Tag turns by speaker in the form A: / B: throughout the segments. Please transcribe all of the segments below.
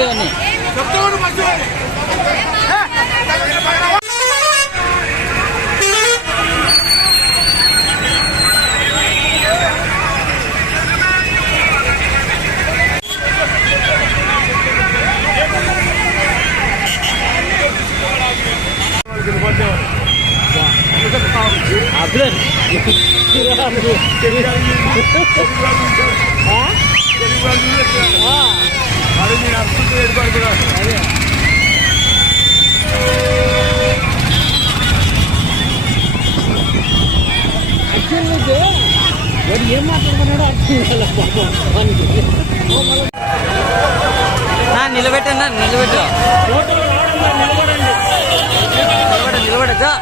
A: అబ్దుల్ ఏం మాట్లాడుతున్నాడో అర్థం కాలేదు నా నిలబెట్టన్నా నిలబెట్టు. నిలబడ నిలబడ దా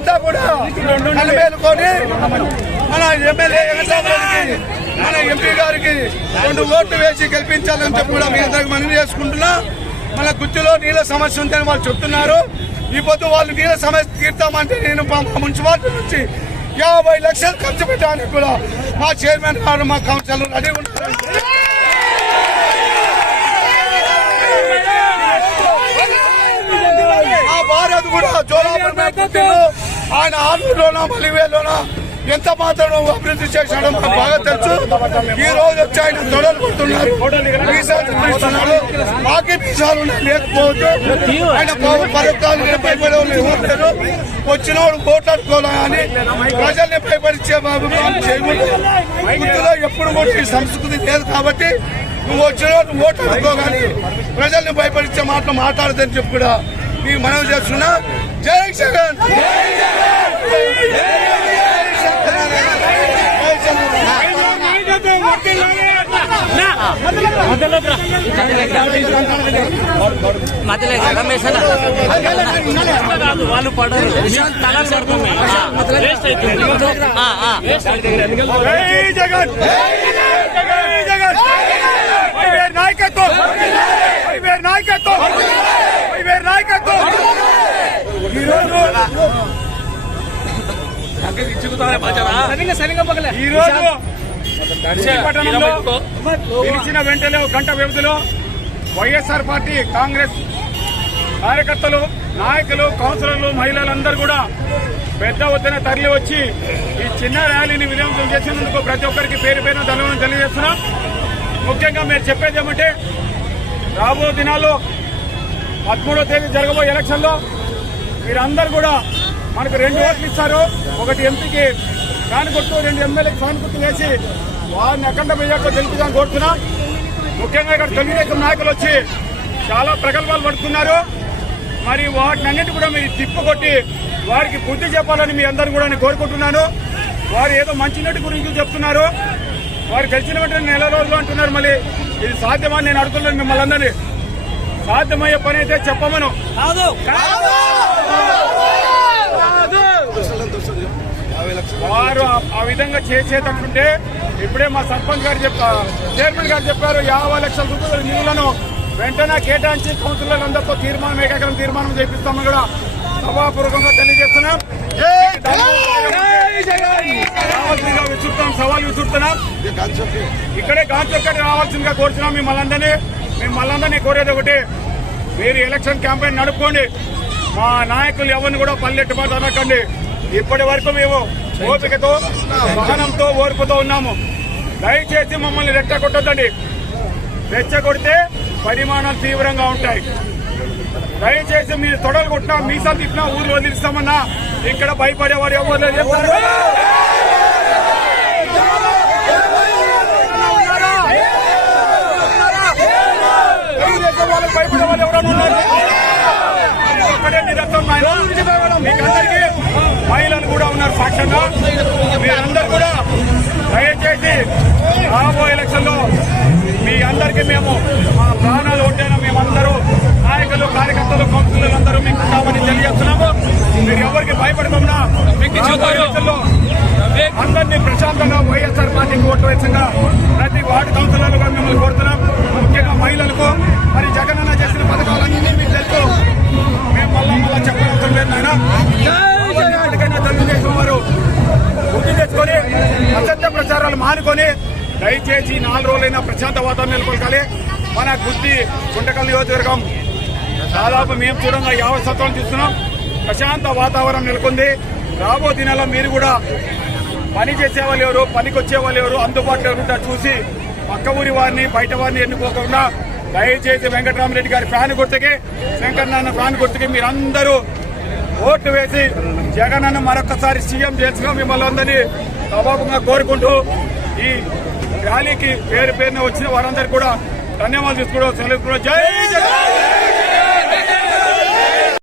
B: అంతా కూడా మేలుకొని మన ఎమ్మెల్యే వెంకటరామరెడ్డికి మన ఎంపీ గారికి రెండు ఓట్లు వేసి గెలిపించాలని చెప్పి కూడా మీ అందరికి మనవి చేసుకుంటున్నా. మన గుత్తిలో నీళ్ళ సమస్య ఉందని వాళ్ళు చెప్తున్నారు. ఈ పొద్దు వాళ్ళు నీళ్ళ సమస్య తీర్తామంటే నేను మున్సిపాలిటీ నుంచి యాభై లక్షలు ఖర్చు పెట్టడానికి కూడా మా చైర్మన్ గారు మా కౌన్సిలర్ రెడీ ఉంటారు ఆ భారత్ కూడా జోలాపూర్ పుట్టిన ఆయన ఆలూరులోనా మలివేలోనా? ఎంత మాత్రం అభివృద్ధి చేశాడో మాకు బాగా తెలుసు. ఈ రోజు వచ్చి ఆయన తొడలు కొడుతున్నారు. వీసాలు చూపిస్తున్నారు మాకే వీసాలు ఉన్నాయి. లేకపోతే ఆయన పథకాలు భయపడేవాళ్ళు భయపడే వాళ్ళు ఎవరు లేరు. ప్రజల్ని భయపరిచే చేయకుండా ఎప్పుడు కూడా ఈ సంస్కృతి లేదు కాబట్టి నువ్వు వచ్చినోడు ఓట్లాడుకో కానీ ప్రజల్ని భయపరిచే మాటలు మాట్లాడదని చెప్పు కూడా. మీకు మనవి చేస్తున్నా జై జగన్
C: వాళ్ళు పడరు తలాలు పడుతున్నాయి వేస్ట్ అవుతుంది
D: జగన్ జగన్ నాయకత్వం నాయకత్వం ఈరోజు పట్టణంలో పిలిచిన వెంటనే ఒక గంట వ్యవధిలో వైఎస్ఆర్ పార్టీ కాంగ్రెస్ కార్యకర్తలు నాయకులు కౌన్సిలర్లు మహిళలందరూ కూడా పెద్ద ఎత్తున తరలి వచ్చి ఈ చిన్న ర్యాలీని విజయవంతం చేసినందుకు ప్రతి ఒక్కరికి పేరు పేరున ధన్యవాదం తెలియజేస్తున్నాం ముఖ్యంగా మీరు చెప్పేది ఏమంటే రాబో దినాల్లో పదమూడో తేదీ జరగబోయే ఎలక్షన్లో మీరందరూ కూడా మనకు రెండు ఓట్లు ఇస్తారు ఒకటి ఎంపీకి గుర్తు రెండు ఎమ్మెల్యేకి గుర్తు వేసి వారిని అఖండ మెజార్టీలో గెలిపిదాన్ని కోరుతున్నాం. ముఖ్యంగా ఇక్కడ తెలుగుదేశం నాయకులు వచ్చి చాలా ప్రగల్భాలు పడుతున్నారు. మరి వాటినన్నిటి కూడా మీరు తిప్పుకొట్టి వారికి బుద్ధి చెప్పాలని మీ అందరూ కూడా నేను కోరుకుంటున్నాను. వారు ఏదో మంచినీటి గురించి చెప్తున్నారు. వారు గెలిచిన వెంటనే నెల రోజులు అంటున్నారు మళ్ళీ. ఇది సాధ్యమని నేను అడుగుతున్నాను మిమ్మల్ని అందరినీ. సాధ్యమయ్యే పని అయితే చెప్పమను. వారు ఆ- విధంగా చేసేటట్టుంటే ఇప్పుడే మా సర్పంచ్ గారు చెప్పా చైర్మన్ గారు చెప్పారు యాభై లక్షల రూపాయల నిధులను వెంటనే కేటాయించి కౌన్సిలర్లందరితో తీర్మానం ఏకాగ్రం తీర్మానం చేపిస్తామని కూడా సభాపూర్వకంగా తెలియజేస్తున్నాం. రావాల్సిందిగా సవాల్ విసురుతున్నాం. ఇక్కడే గాంచొక్కటి రావాల్సిందిగా కోరుతున్నాం మిమ్మల్ని అందరినీ మిమ్మల్ని అందరినీ కోరేది ఒకటి మీరు ఎలక్షన్ క్యాంపెయిన్ నడుపుకోండి. మా నాయకులు ఎవరిని కూడా పల్లెట్టుబాటు అనకండి ఇప్పటి వరకు మేము ఓపికతో సహనంతో ఓర్పుతో ఉన్నాము దయచేసి మమ్మల్ని రెచ్చగొట్టొద్దండి రెచ్చగొడితే పరిమాణాలు తీవ్రంగా ఉంటాయి దయచేసి మీరు తొడలు కొట్టినా మీసాలు తిప్పినా ఊరు వదిలిస్తామన్నా ఇక్కడ భయపడేవారు ఎవరు లేదు చెప్తారు ఎవరన్నా మీకందరికీ మహిళలు కూడా ఉన్నారు సాక్ష్యంగా. మీరందరూ కూడా దయచేసి రాబోయే ఎలక్షన్లో మీ అందరికీ మేము మా ప్రాణాలు ఉంటేనే మేమందరూ నాయకులు కార్యకర్తలు కౌన్సిలర్లు అందరూ మీకు ఉంటామని తెలియజేస్తున్నాము. మీరు ఎవరికి భయపడకుండా ఎలక్షన్లో అందరినీ ప్రశాంతంగా వైఎస్ఆర్ పార్టీకి ఓటు వేసంగా ప్రతి మానుకొని దయచేసి నాలుగు రోజులైనా ప్రశాంత వాతావరణం నెలకొల్పాలి. మన గుద్ది గుంటకల్ నియోజకవర్గం దాదాపు మేము చూడంగా యావత్ సత్వం చూస్తున్నాం. ప్రశాంత వాతావరణం నెలకొంది. రాబో దినాల్లో మీరు కూడా పని చేసే వాళ్ళు ఎవరు పనికి వచ్చే వాళ్ళు ఎవరు అందుబాటులో ఉంటా చూసి పక్క ఊరి వారిని బయట వారిని ఎన్నుకోకుండా దయచేసి వెంకటరామరెడ్డి గారి ఫ్యాన్ గుర్తుకి శంకర్ ఫ్యాన్ గుర్తుకి మీరందరూ ఓట్లు వేసి జగన్ అన్న మరొకసారి సీఎం చేసుకుని మిమ్మల్ని అందరినీ సభాముఖంగా కోరుకుంటూ ఈ ర్యాలీకి పేరు పేరున వచ్చిన వారందరూ కూడా ధన్యవాదాలు తీసుకోవడం సెలవు జై జగన్